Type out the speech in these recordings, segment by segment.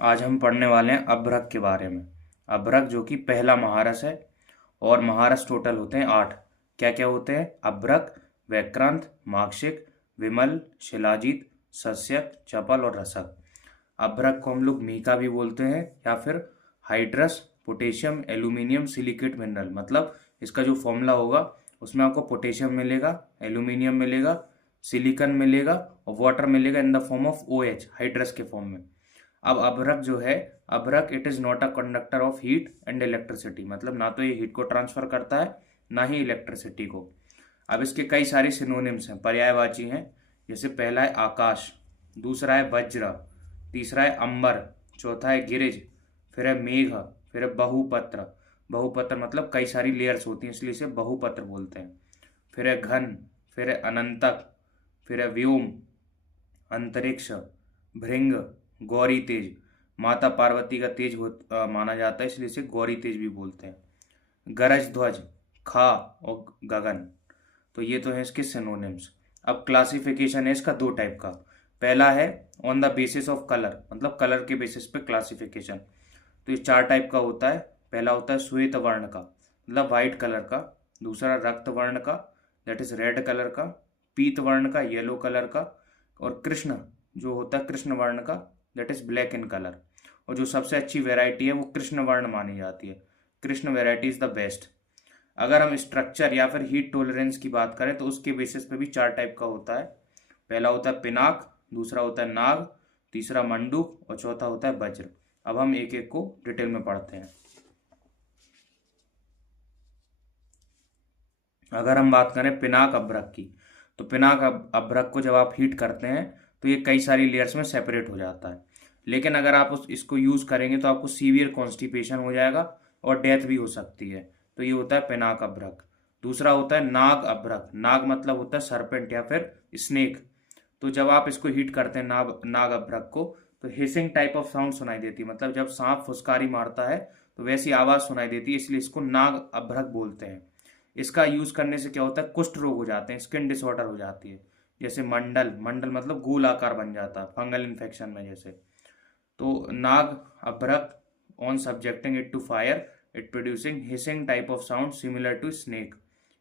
आज हम पढ़ने वाले हैं अभ्रक के बारे में। अभ्रक जो कि पहला महारस है और महारस टोटल होते हैं 8। क्या क्या होते हैं? अभ्रक, वैक्रांत, माक्षिक, विमल, शिलाजीत, सस्यक, चपल और रसक। अभ्रक को हम लोग मीका भी बोलते हैं या फिर hydrous, potassium, aluminium, silicate mineral. मतलब इसका जो फॉर्मूला होगा उसमें आपको पोटेशियम मिलेगा, एल्यूमिनियम मिलेगा, सिलिकॉन मिलेगा और वाटर मिलेगा in the form of OH, hydrous के फॉर्म में। अब अभ्रक जो है, अभ्रक it is not a conductor of heat and electricity. मतलब ना तो ये हीट को ट्रांसफर करता है ना ही इलेक्ट्रिसिटी को। अब इसके कई सारे सिनोनिम्स हैं, पर्यायवाची हैं। जैसे पहला है आकाश, दूसरा है वज्र, तीसरा है अंबर, चौथा है गिरिज, फिर है मेघ, फिर है बहुपत्र। बहुपत्र मतलब कई सारी लेयर्स होती हैं इसलिए इसे बहुपत्र बोलते हैं। फिर है घन, फिर है अनंतक, फिर है व्योम, अंतरिक्ष, भृंग, गौरी तेज। माता पार्वती का तेज माना जाता है इसलिए इसे गौरी तेज भी बोलते हैं। गरज ध्वज, खा और गगन। तो ये तो है इसके सिनोनिम्स। अब क्लासिफिकेशन है इसका 2 टाइप का। पहला है on the basis of colour, मतलब कलर के बेसिस पे क्लासिफिकेशन। तो ये 4 टाइप का होता है। पहला होता है श्वेत वर्ण का, मतलब वाइट कलर का। दूसरा रक्त वर्ण का, दैट इज रेड कलर का। पीत वर्ण का, येलो कलर का। और कृष्ण जो होता है कृष्ण वर्ण का, that is black in colour. और जो सबसे अच्छी वेराइटी है वो कृष्ण वर्ण मानी जाती है। Krishna variety is the best. अगर हम स्ट्रक्चर या फिर हीट टॉलरेंस की बात करें तो उसके बेसिस पे भी 4 टाइप का होता है। पहला होता है पिनाक, दूसरा होता है नाग, तीसरा मंडूक और चौथा होता है वज्र। अब हम एक एक को डिटेल में पढ़ते हैं। अगर हम बात करें पिनाक अभ्रक की, तो पिनाक अभ्रक को जब आप हीट करते हैं तो ये कई सारी लेयर्स में सेपरेट हो जाता है। लेकिन अगर आप इसको यूज़ करेंगे तो आपको सीवियर कॉन्स्टिपेशन हो जाएगा और डेथ भी हो सकती है। तो ये होता है पिनाक अभ्रक। दूसरा होता है नाग अभ्रक। नाग मतलब होता है सरपेंट या फिर स्नेक। तो जब आप इसको हीट करते हैं नाग अभ्रक को, तो हिसिंग टाइप ऑफ साउंड सुनाई देती है। मतलब जब सांप फुसकारी मारता है तो वैसी आवाज़ सुनाई देती है, इसलिए इसको नाग अभ्रक बोलते हैं। इसका यूज करने से क्या होता है, कुष्ठ रोग हो जाते हैं, स्किन डिसऑर्डर हो जाती है। जैसे मंडल, मंडल मतलब गोल आकार बन जाता है फंगल इन्फेक्शन में जैसे। तो nag abhrak on subjecting it to fire, it producing hissing type of sound similar to snake.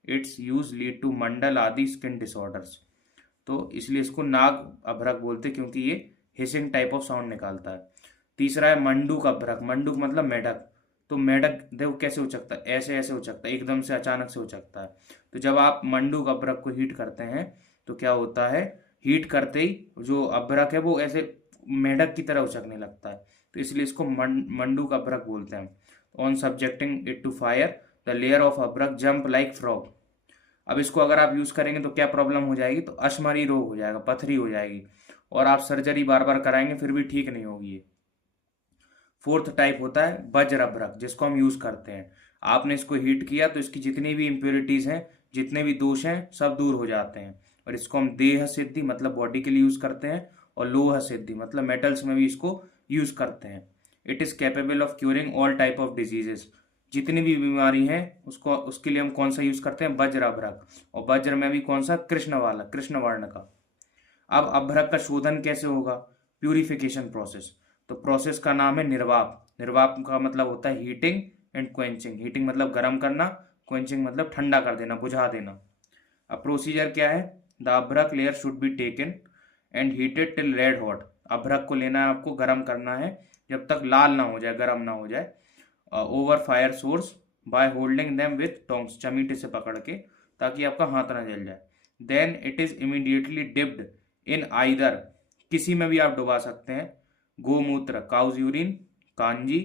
Its use lead to मंडल आदि स्किन डिसऑर्डर्स। तो इसलिए इसको नाग अभ्रक बोलते क्योंकि ये हिसिंग टाइप ऑफ साउंड निकालता है। तीसरा है मंडूक अभ्रक। मंडूक मतलब मेढक। तो मेढक देखो कैसे उचकता है, ऐसे ऐसे उचकता है, एकदम से अचानक से उचकता है। तो जब आप मंडूक अभ्रक को हीट करते हैं तो क्या होता है, हीट करते ही जो अभ्रक है वो ऐसे मेढक की तरह उचकने लगता है। तो इसलिए इसको मंडूक अभ्रक बोलते हैं। On subjecting it to fire, the layer of abhrak jump like frog. अब इसको अगर आप यूज करेंगे तो क्या प्रॉब्लम हो जाएगी, तो अश्मरी रोग हो जाएगा, पथरी हो जाएगी और आप सर्जरी बार बार कराएंगे फिर भी ठीक नहीं होगी ये। फोर्थ टाइप होता है वज्र अभ्रक, जिसको हम यूज करते हैं। आपने इसको हीट किया तो इसकी जितनी भी इम्प्योरिटीज हैं, जितने भी दोष हैं, सब दूर हो जाते हैं। और इसको हम देह सिद्धि मतलब बॉडी के लिए यूज करते हैं और लोह सिद्धि मतलब मेटल्स में भी इसको यूज करते हैं। It is capable of curing all type of diseases. जितनी भी बीमारी है उसको उसके लिए हम कौन सा यूज करते हैं, वज्र अभ्रक। और वज्र में भी कौन सा, कृष्ण वाला, कृष्ण वर्ण का। अब अभ्रक का शोधन कैसे होगा, प्यूरिफिकेशन प्रोसेस। तो प्रोसेस का नाम है निर्वाप। निर्वाप का मतलब होता है हीटिंग एंड क्वेंचिंग। हीटिंग मतलब गर्म करना, क्वेंचिंग मतलब ठंडा कर देना, बुझा देना। अब प्रोसीजर क्या है, द अभ्रक layer should be taken and heated till red hot. अभ्रक को लेना है आपको, गर्म करना है जब तक लाल ना हो जाए, गर्म ना हो जाए। Over fire source by holding them with tongs, चमीटे से पकड़ के, ताकि आपका हाथ ना जल जाए। Then it is immediately dipped in either, किसी में भी आप डुबा सकते हैं, गोमूत्र काउज यूरिन, कांजी,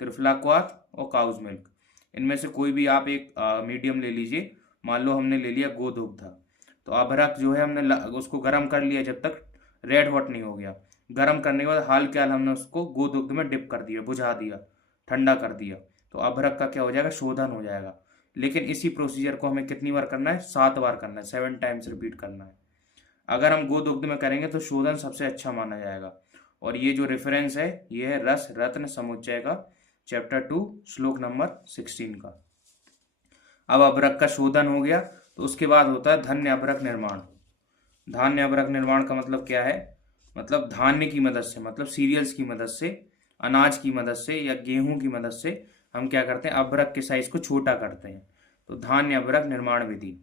त्रिफला क्वाथ और काउज मिल्क। इनमें से कोई भी आप एक मीडियम ले लीजिए। मान लो हमने ले लिया गोदुग्ध। तो अभ्रक जो है हमने उसको गर्म कर लिया जब तक रेड हॉट नहीं हो गया। गर्म करने के बाद हाल के हाल हमने उसको गोदुग्ध में डिप कर दिया, बुझा दिया, ठंडा कर दिया। तो अभ्रक का क्या हो जाएगा, शोधन हो जाएगा। लेकिन इसी प्रोसीजर को हमें कितनी बार करना है, 7 बार करना है, 7 टाइम्स रिपीट करना है। अगर हम गोदुग्ध में करेंगे तो शोधन सबसे अच्छा माना जाएगा। और ये जो रेफरेंस है ये है रस रत्न समुच्चय का, चैप्टर 2 श्लोक नंबर 16 का। अब अभ्रक का शोधन हो गया तो उसके बाद होता है धान्य अभ्रक निर्माण। धान्य अभ्रक निर्माण का मतलब क्या है, मतलब धान्य की मदद से, मतलब सीरियल्स की मदद से अनाज की मदद से या गेहूं की मदद से हम क्या करते हैं, अभ्रक के साइज को छोटा करते हैं। तो धान्य अभ्रक निर्माण विधि।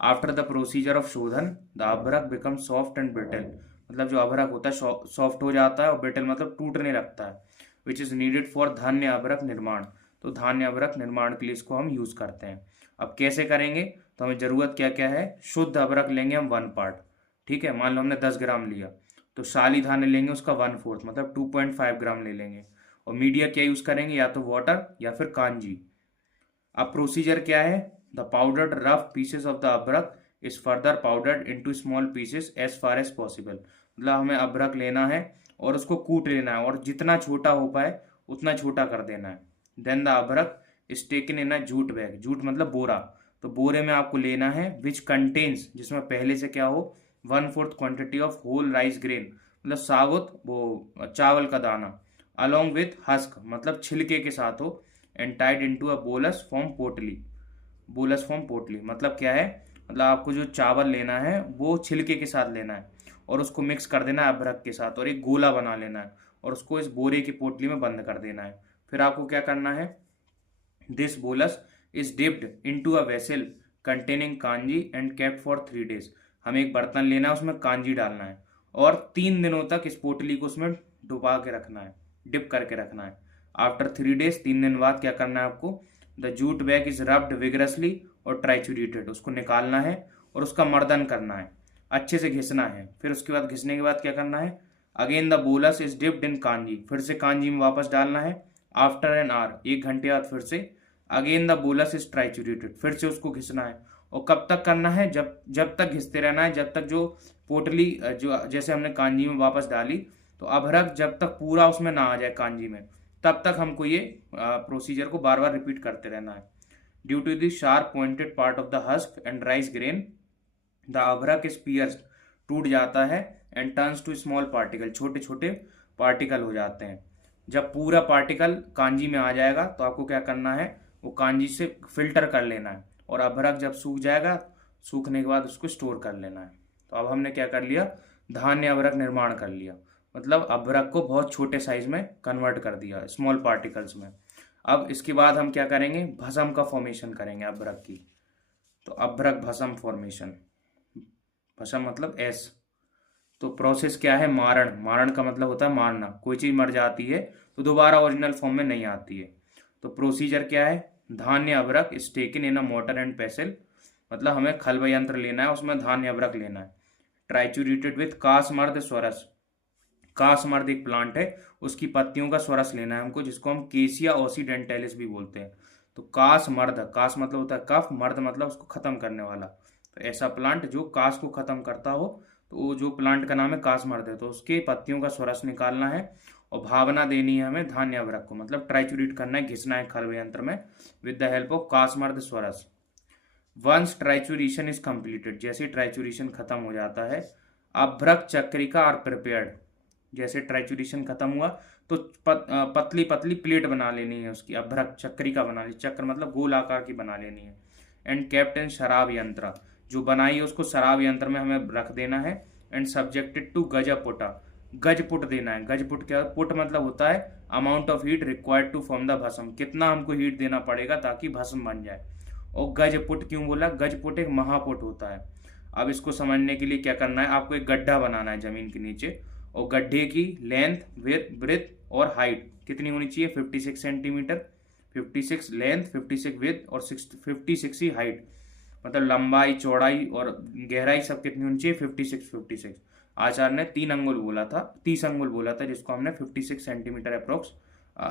आफ्टर द प्रोसीजर ऑफ शोधन द अभ्रक बिकम सॉफ्ट एंड ब्रिटल, मतलब जो अभ्रक होता है सॉफ्ट हो जाता है, और ब्रिटल मतलब टूटने लगता है। विच इज नीडेड फॉर धान्य अभ्रक निर्माण, तो धान्य अभ्रक निर्माण के लिए इसको हम यूज करते हैं। अब कैसे करेंगे, तो हमें जरूरत क्या क्या है, शुद्ध अभ्रक लेंगे हम 1 पार्ट, ठीक है, मान लो हमने 10 ग्राम लिया, तो शाली धान्य लेंगे उसका 1/4 मतलब 2.5 ग्राम ले लेंगे। और मीडिया क्या यूज करेंगे, या तो वाटर या फिर कांजी। अब प्रोसीजर क्या है, the powdered rough pieces of the abhrak is further powdered into small pieces as far as possible, मतलब हमें अभ्रक लेना है और उसको कूट लेना है, और जितना छोटा हो पाए उतना छोटा कर देना है। Then the abhrak is taken in a jute bag, jute मतलब बोरा, तो बोरे में आपको लेना है विच कंटेन्स, जिसमें पहले से क्या हो, 1/4 quantity of whole rice grain, मतलब साबुत वो चावल का दाना, अलोंग विथ हस्क मतलब छिलके के साथ हो, and tied into a bolus form पोटली, बोलस फॉर्म पोटली मतलब क्या है, मतलब आपको जो चावल लेना है वो छिलके के साथ लेना है, और उसको मिक्स कर देना है अभ्रक के साथ, और एक गोला बना लेना है, और उसको इस बोरे की पोटली में बंद कर देना है। फिर आपको क्या करना है, this bolus is dipped into a vessel containing kanji and kept for 3 days, हमें एक बर्तन लेना है, उसमें कांजी डालना है, और 3 दिनों तक इस पोटली को उसमें डुबा के रखना है, डिप करके रखना है। आफ्टर 3 days 3 दिन बाद क्या करना है आपको, the jute bag is rubbed vigorously और ट्राइचुरेटेड, उसको निकालना है और उसका मर्दन करना है, अच्छे से घिसना है। फिर उसके बाद घिसने के बाद क्या करना है, again the bolus is dipped in kanji, फिर से कांजी में वापस डालना है। आफ्टर एन आवर 1 घंटे बाद फिर से अगेन द बोलस इज ट्राइचुरेटेड, फिर से उसको घिसना है। और कब तक करना है, जब जब तक घिसते रहना है, जब तक जो पोटली जो जैसे हमने कांजी में वापस डाली, तो अभ्रक जब तक पूरा उसमें ना आ जाए कांजी में, तब तक हमको ये प्रोसीजर को बार बार रिपीट करते रहना है। Due to the sharp pointed part of the husk and rice grain the abhrak is pierced, टूट जाता है, and turns to small particle, छोटे छोटे पार्टिकल हो जाते हैं। जब पूरा पार्टिकल कांजी में आ जाएगा तो आपको क्या करना है, वो कांजी से फिल्टर कर लेना है, और अभ्रक जब सूख जाएगा, सूखने के बाद उसको स्टोर कर लेना है। तो अब हमने क्या कर लिया, धान्य अभ्रक निर्माण कर लिया, मतलब अभ्रक को बहुत छोटे साइज में कन्वर्ट कर दिया, स्मॉल पार्टिकल्स में। अब इसके बाद हम क्या करेंगे, भस्म का फॉर्मेशन करेंगे अभ्रक की। तो अभ्रक भस्म फॉर्मेशन, भस्म मतलब एस। तो प्रोसेस क्या है, मारण, मारण का मतलब होता है मारना, कोई चीज मर जाती है तो दोबारा ओरिजिनल फॉर्म में नहीं आती है। तो प्रोसीजर क्या है, धान्य अभ्रक is taken in a motor and पेसल, मतलब हमें खल्व यंत्र लेना है, उसमें धान्य अभ्रक लेना है। ट्राइचुरेटेड विथ कासमर्द स्वरस, कासमर्द एक प्लांट है, उसकी पत्तियों का स्वरस लेना है हमको, जिसको हम केसिया ओसीडेंटैलिस भी बोलते हैं। तो कासमर्द, कास मतलब होता है कफ, मर्द मतलब उसको खत्म करने वाला, तो ऐसा प्लांट जो कास को खत्म करता हो, तो वो जो प्लांट का नाम है कासमर्द है, तो उसके पत्तियों का स्वरस निकालना है, और भावना देनी है हमें धान्य अभ्रक को, मतलब ट्राइचुरेट करना है, घिसना है खल्व यंत्र में with the help of kasamarda swarasa. Once trituration is completed, जैसे ट्राइचुरेशन खत्म हो जाता है, अभ्रक चक्रिका आर प्रिपेयर्ड, जैसे ट्राइचुरेशन खत्म हुआ तो पतली पतली प्लेट बना लेनी है उसकी, अभ्रक चक्रिका बना ली, चक्र मतलब गोल आकार की बना लेनी है। एंड केप्ट इन शराब यंत्र, जो बनाई है उसको शराब यंत्र में हमें रख देना है। एंड सब्जेक्टेड टू गजपुटा, गजपुट देना है। गजपुट क्या, पुट मतलब होता है amount of heat required to form the bhasma, कितना हमको हीट देना पड़ेगा ताकि भस्म बन जाए। और गजपुट क्यों बोला, गजपुट एक महापुट होता है। अब इसको समझने के लिए क्या करना है, आपको एक गड्ढा बनाना है जमीन के नीचे, और गड्ढे की लेंथ, ब्रेथ और हाइट कितनी होनी चाहिए, 56 सेंटीमीटर, 56 लेंथ, 56 विड्थ और 56 ही हाइट, मतलब लंबाई चौड़ाई और गहराई सब कितनी होनी चाहिए, 56। आचार्य ने 3 अंगुल बोला था, 30 अंगुल बोला था, जिसको हमने 56 सेंटीमीटर अप्रोक्स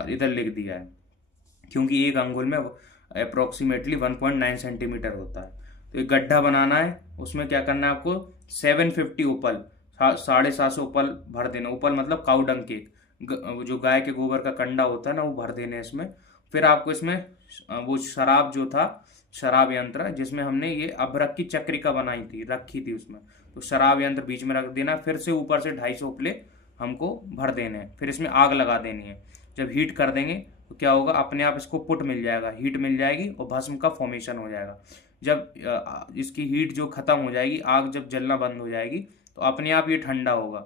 इधर लिख दिया है, क्योंकि एक अंगुल में अप्रोक्सीमेटली 1.9 सेंटीमीटर होता है। तो एक गड्ढा बनाना है, उसमें क्या करना है आपको, 750 उपल, 750 उपल भर देना। उपल मतलब काउ डंग केक, जो गाय के गोबर का कंडा होता है ना, वो भर देने इसमें। फिर आपको इसमें वो शराब जो था, शराब यंत्र जिसमें हमने ये अभ्रक की चक्रिका बनाई थी, रखी थी उसमें, तो शराब यंत्र बीच में रख देना। फिर से ऊपर से 250 उपले हमको भर देने हैं, फिर इसमें आग लगा देनी है। जब हीट कर देंगे तो क्या होगा, अपने आप इसको पुट मिल जाएगा, हीट मिल जाएगी और भस्म का फॉर्मेशन हो जाएगा। जब इसकी हीट जो खत्म हो जाएगी, आग जब जलना बंद हो जाएगी, तो अपने आप ये ठंडा होगा।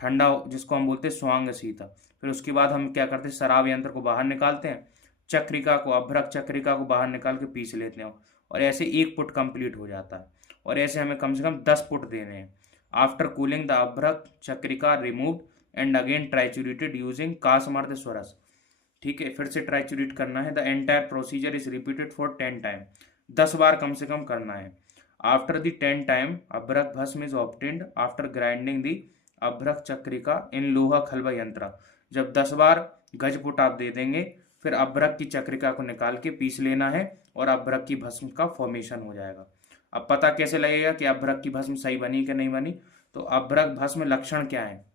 ठंडा जिसको हम बोलते हैं स्वांग शीतल। फिर उसके बाद हम क्या करते हैं, शराब यंत्र को बाहर निकालते हैं, चक्रिका को, अभ्रक चक्रिका को बाहर निकाल के पीस लेते हैं, और ऐसे 1 पुट कंप्लीट हो जाता है। और ऐसे हमें कम से कम 10 पुट देने हैं। After cooling the abhrak chakrika removed and again triturated using kasamarda swarasa. ठीक है, फिर से ट्राइचुरेट करना है। The entire procedure is repeated for 10 time, 10 बार कम से कम करना है। आफ्टर द 10 टाइम अभ्रक bhasma is obtained after grinding the abhrak चक्रिका इन लोहा खलबा यंत्र। जब 10 बार गजपुट आप दे देंगे, फिर अभ्रक की चक्रिका को निकाल के पीस लेना है और अभ्रक की भस्म का फॉर्मेशन हो जाएगा। अब पता कैसे लगेगा कि अभ्रक की भस्म सही बनी कि नहीं बनी? तो अभ्रक भस्म लक्षण क्या है,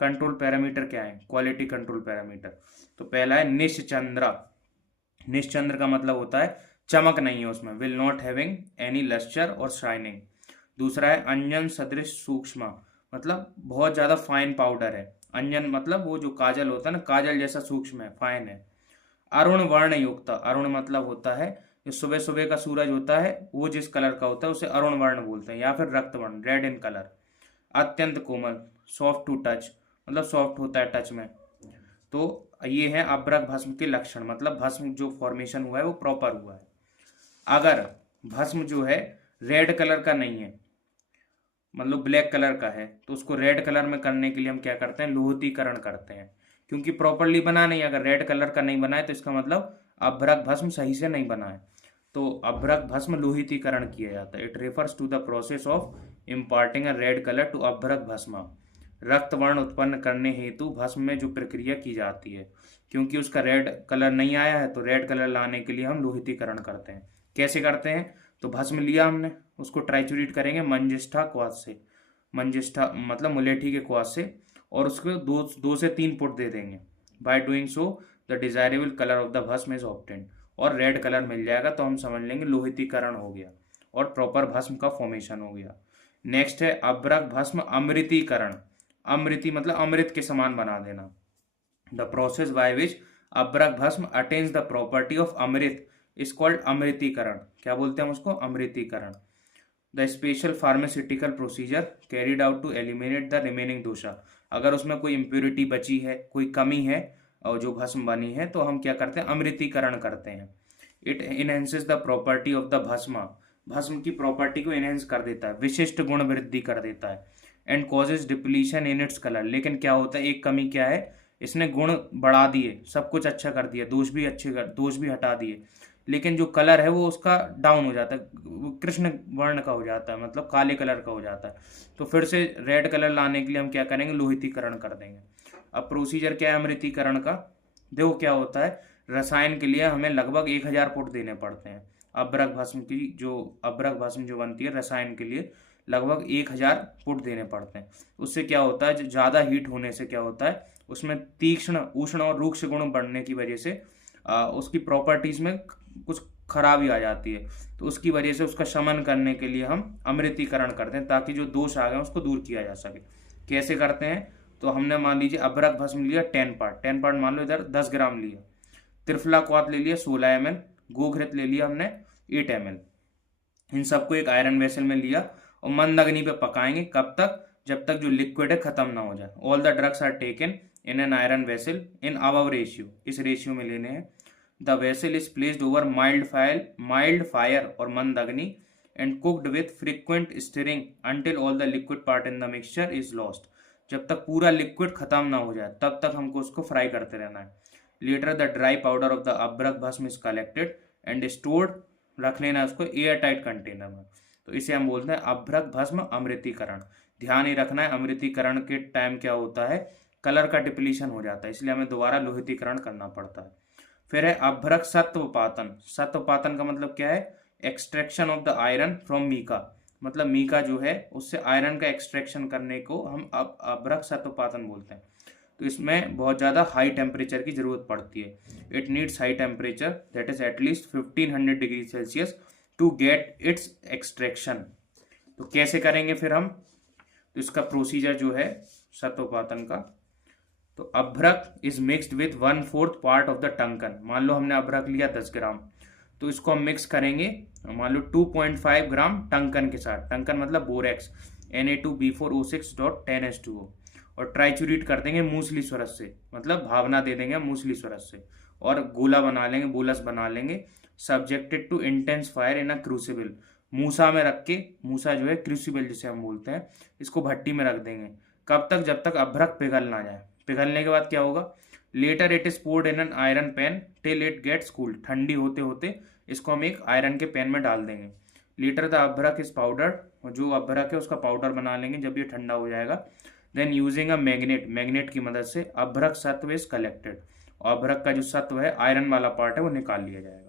कंट्रोल पैरामीटर क्या है, क्वालिटी कंट्रोल पैरामीटर। तो पहला है निश्चंद्र। निश्चंद्र का मतलब होता है चमक नहीं है उसमें, will not having any lustre और शाइनिंग। दूसरा है अंजन सदृश सूक्ष्म, मतलब बहुत ज्यादा फाइन पाउडर है। अंजन मतलब वो जो काजल होता है ना, काजल जैसा सूक्ष्म है, फाइन है। अरुण वर्ण युक्त, अरुण मतलब होता है जो सुबह सुबह का सूरज होता है वो जिस कलर का होता है उसे अरुण वर्ण बोलते हैं, या फिर रक्त वर्ण, रेड इन कलर। अत्यंत कोमल, सॉफ्ट टू टच, मतलब सॉफ्ट होता है टच में। तो ये है अभ्रक भस्म के लक्षण, मतलब भस्म जो फॉर्मेशन हुआ है वो प्रॉपर हुआ है। अगर भस्म जो है रेड कलर का नहीं है, मतलब ब्लैक कलर का है, तो उसको रेड कलर में करने के लिए हम क्या करते हैं, लोहितीकरण करते हैं, क्योंकि प्रॉपरली बना नहीं। अगर रेड कलर का नहीं बना है तो इसका मतलब अभ्रक भस्म सही से नहीं बना है। तो अभ्रक भस्म लोहितीकरण किया जाता है। It refers to the process of imparting a red colour to abhrak bhasma. रक्त वर्ण उत्पन्न करने हेतु भस्म में जो प्रक्रिया की जाती है, क्योंकि उसका रेड कलर नहीं आया है तो रेड कलर लाने के लिए हम लोहितीकरण करते हैं। कैसे करते हैं? तो भस्म लिया हमने, उसको ट्राइचुरेट करेंगे मंजिष्ठा क्वाथ से, मंजिष्ठा मतलब मुलेठी के क्वाथ से, और उसको 2 से 3 पुट दे देंगे। By doing so the desirable colour of the भस्म इज ऑब्टेन्ड, और रेड कलर मिल जाएगा तो हम समझ लेंगे लोहितीकरण हो गया और प्रॉपर भस्म का फॉर्मेशन हो गया। नेक्स्ट है अभ्रक भस्म अमृतीकरण। अमृति मतलब अमृत के समान बना देना। The process by which abhrak bhasma attains the property of amrit is called amritikaran. क्या बोलते हैं हम उसको? अमृतीकरण। The special pharmaceutical procedure carried out to eliminate the remaining dosha. अगर उसमें कोई इम्प्योरिटी बची है, कोई कमी है और जो भस्म बनी है, तो हम क्या करते हैं, अमृतीकरण करते हैं। It enhances the property of the भस्म, भस्म की प्रॉपर्टी को इनहेंस कर देता है, विशिष्ट गुण वृद्धि कर देता है। And causes depletion in its colour. लेकिन क्या होता है, एक कमी क्या है, इसने गुण बढ़ा दिए, सब कुछ अच्छा कर दिया, दोष भी हटा दिए, लेकिन जो कलर है वो उसका डाउन हो जाता है, कृष्ण वर्ण का हो जाता है, मतलब काले कलर का हो जाता है। तो फिर से रेड कलर लाने के लिए हम क्या करेंगे, लोहितीकरण कर देंगे। अब प्रोसीजर क्या है अमृतीकरण का? देखो क्या होता है, रसायन के लिए हमें लगभग 1000 पुट देने पड़ते हैं। अभ्रक भस्म जो बनती है रसायन के लिए लगभग 1000 पुट देने पड़ते हैं। उससे क्या होता है, ज़्यादा हीट होने से क्या होता है, उसमें तीक्ष्ण, उष्ण और रूक्ष गुण बढ़ने की वजह से उसकी प्रॉपर्टीज में कुछ खराबी आ जाती है। तो उसकी वजह से उसका शमन करने के लिए हम अमृतीकरण करते हैं, ताकि जो दोष आ गए उसको दूर किया जा सके। कैसे करते हैं? तो हमने मान लीजिए अभ्रक भस्म लिया 10 पार्ट मान लो, इधर 10 ग्राम लिया। त्रिफला क्वाथ ले लिया 16 ml, गोघृत ले लिया हमने 8 ml। इन सबको एक आयरन वेसल में लिया और मंद अग्नि पे पकाएंगे। कब तक? जब तक जो लिक्विड है खत्म ना हो जाए। All the drugs are taken in an iron vessel in above ratio, इस रेशियो में लेने हैं। The vessel is placed over mild fire और मंद अग्नि and cooked with frequent stirring until all the liquid part in the mixture is lost. जब तक पूरा लिक्विड खत्म ना हो जाए तब तक हमको उसको फ्राई करते रहना है। Later the dry powder of the abhrak bhasma is collected and stored, रख लेना उसको एयर टाइट कंटेनर में। तो इसे हम बोलते हैं अभ्रक भस्म अमृतीकरण। ध्यान ही रखना है, अमृतीकरण के टाइम क्या होता है, कलर का डिप्लीशन हो जाता है, इसलिए हमें दोबारा लोहितीकरण करना पड़ता है। फिर है अभ्रक सत्वपातन। सत्वपातन का मतलब क्या है, extraction of the iron from mica, मतलब मीका जो है उससे आयरन का एक्सट्रैक्शन करने को हम अभ्रक सत्वपातन बोलते हैं। तो इसमें बहुत ज़्यादा हाई टेम्परेचर की जरूरत पड़ती है। It needs high temperature that is at least 1500 degree Celsius to get its extraction. तो कैसे करेंगे फिर हम? तो इसका प्रोसीजर जो है सत्वपातन का, तो abhrak is mixed with 1/4 part of the tankan. मान लो हमने अभ्रक लिया 10 ग्राम, तो इसको हम मिक्स करेंगे मान लो 2.5 ग्राम टंकन के साथ। टंकन मतलब बोरेक्स, Na2B4O6.10H2O, और ट्राइचुरेट कर देंगे मूसली स्वरस से, मतलब भावना दे देंगे मूसली स्वरस से, और गोला बना लेंगे, बोलस बना लेंगे। Subjected to intense fire in a crucible, मूसा में रख के, मूसा जो है क्रूसिबल जिसे हम बोलते हैं, इसको भट्टी में रख देंगे। कब तक? जब तक अभ्रक पिघल ना जाए। पिघलने के बाद क्या होगा? Later it is poured in an iron pan till it gets cool, ठंडी होते होते इसको हम एक आयरन के पैन में डाल देंगे। Later the abhrak is powder, जो अभ्रक है उसका पाउडर बना लेंगे जब ये ठंडा हो जाएगा। Then using a magnet, magnet की मदद से अभ्रक सत्व इज कलेक्टेड, और अभ्रक का जो सत्व है, आयरन वाला पार्ट है, वो निकाल लिया जाएगा।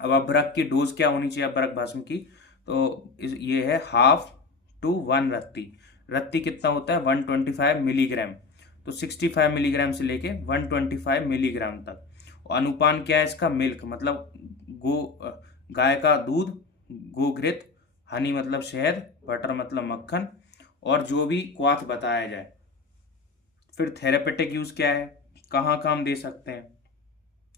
अब अभ्रक की डोज क्या होनी चाहिए अभ्रक भस्म की? तो ये है 1/2 to 1 रत्ती। रत्ती कितना होता है? 125 मिलीग्राम। तो 65 मिलीग्राम से लेके 125 मिलीग्राम तक। और अनुपान क्या है इसका? मिल्क मतलब गाय का दूध, गोघृत, हनी मतलब शहद, बटर मतलब मक्खन, और जो भी क्वाथ बताया जाए। फिर थेरेपेटिक यूज क्या है, कहाँ काम दे सकते हैं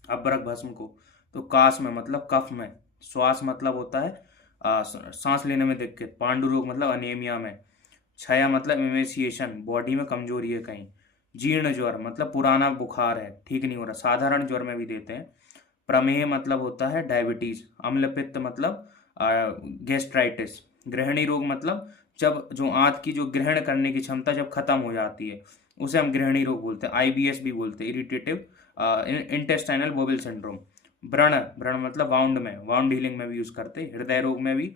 अभ्रक भस्म को? तो कास में मतलब कफ में, श्वास मतलब होता है सांस लेने में दिक्कत, पांडु रोग मतलब अनेमिया में, क्षय मतलब इमेसिएशन, बॉडी में कमजोरी है कहीं, जीर्ण ज्वर मतलब पुराना बुखार है, ठीक नहीं हो रहा, साधारण ज्वर में भी देते हैं। प्रमेह मतलब होता है डायबिटीज, अम्लपित्त मतलब गैस्ट्राइटिस, गृहिणी रोग मतलब जब जो आंत की जो ग्रहण करने की क्षमता जब खत्म हो जाती है, उसे हम गृहिणी रोग बोलते हैं, आईबीएस भी बोलते हैं, इरिटेटिव इंटेस्टाइनल बोवेल सिंड्रोम। व्रण, व्रण मतलब वाउंड में, वाउंड हीलिंग में भी यूज करते हैं, हृदय रोग में भी।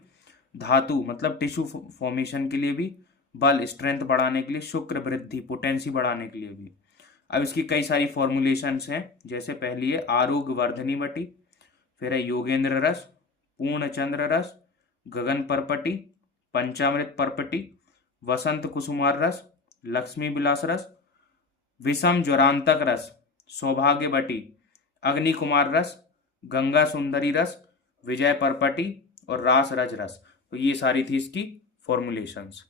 धातु मतलब टिश्यू फॉर्मेशन के लिए भी, बल स्ट्रेंथ बढ़ाने के लिए, शुक्र वृद्धि पोटेंसी बढ़ाने के लिए भी। अब इसकी कई सारी फॉर्मुलेशंस हैं, जैसे पहली है आरोग्य वर्धनी बटी, फिर है योगेंद्र रस, पूर्णचंद्र रस, गगन परपटी, पंचामृत परपटी, वसंत कुसुमार रस, लक्ष्मी विलास रस, विषम ज्वरांतक रस, सौभाग्य बटी, अग्नि कुमार रस, गंगा सुंदरी रस, विजय परपटी और रास रज रस। तो ये सारी थी इसकी फॉर्मुलेशंस।